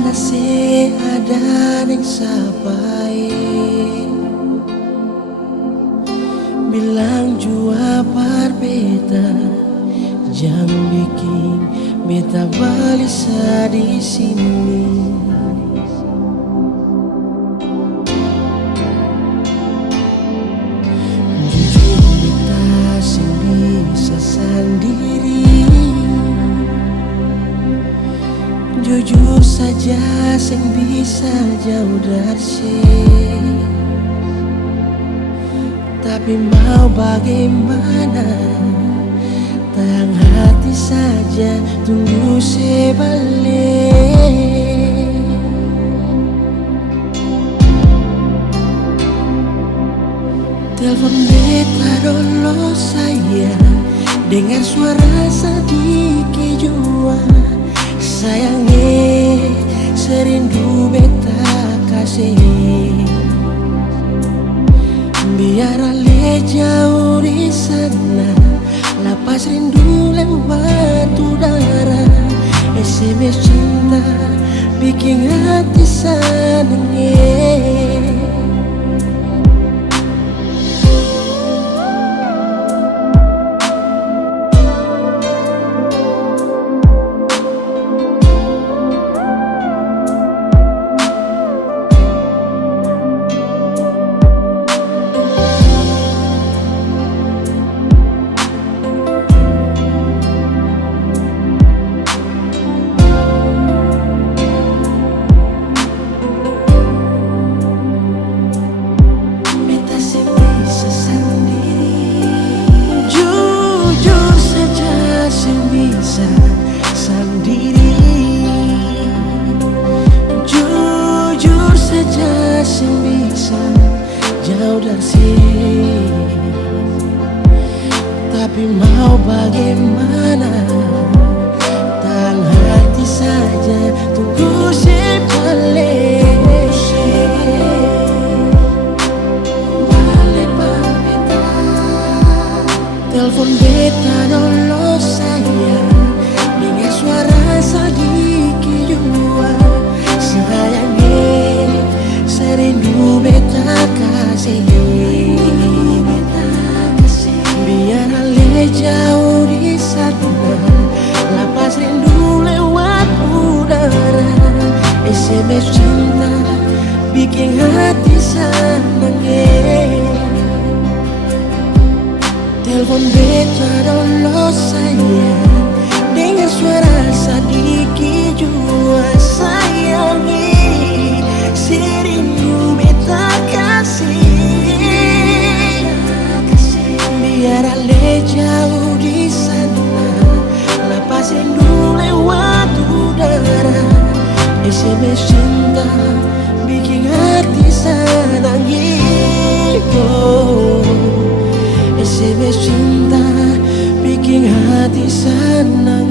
mana sih ada yang sabai bilang jua berbeda jang bikin beta balisa di sini. Jujur beta sing bisa sendiri, jujur saja sing bisa jauh dari sini. Tapi mau bagaimana, tang hati saja tunggu sebalik. Telepon beta dulu saya dengan suara sedikit jua. Sayangnya serindu beta kasih. Biar ale jauh di sana, lapas rindu lewat udara. SMS cinta bikin hati seneng. Sendiri, jujur saja sing bisa jauh dari sini. Tapi mau bagaimana, tang hati saja tunggu sebalik. Telepon beta dulu saya dengan suara sedikit jua. Sayangnya serindu beta kasih. Biar ale jauh di sana, lapas rindu lewat udara. SMS cinta bikin hati seneng. Telepon beta dulu saya dengan suara sedikit jua. Sayangi serindu beta kasih. Biar ale jauh di sana, lapas rindu lewat udara. SMS cinta bikin hati senang. SMS cinta bikin hati senang.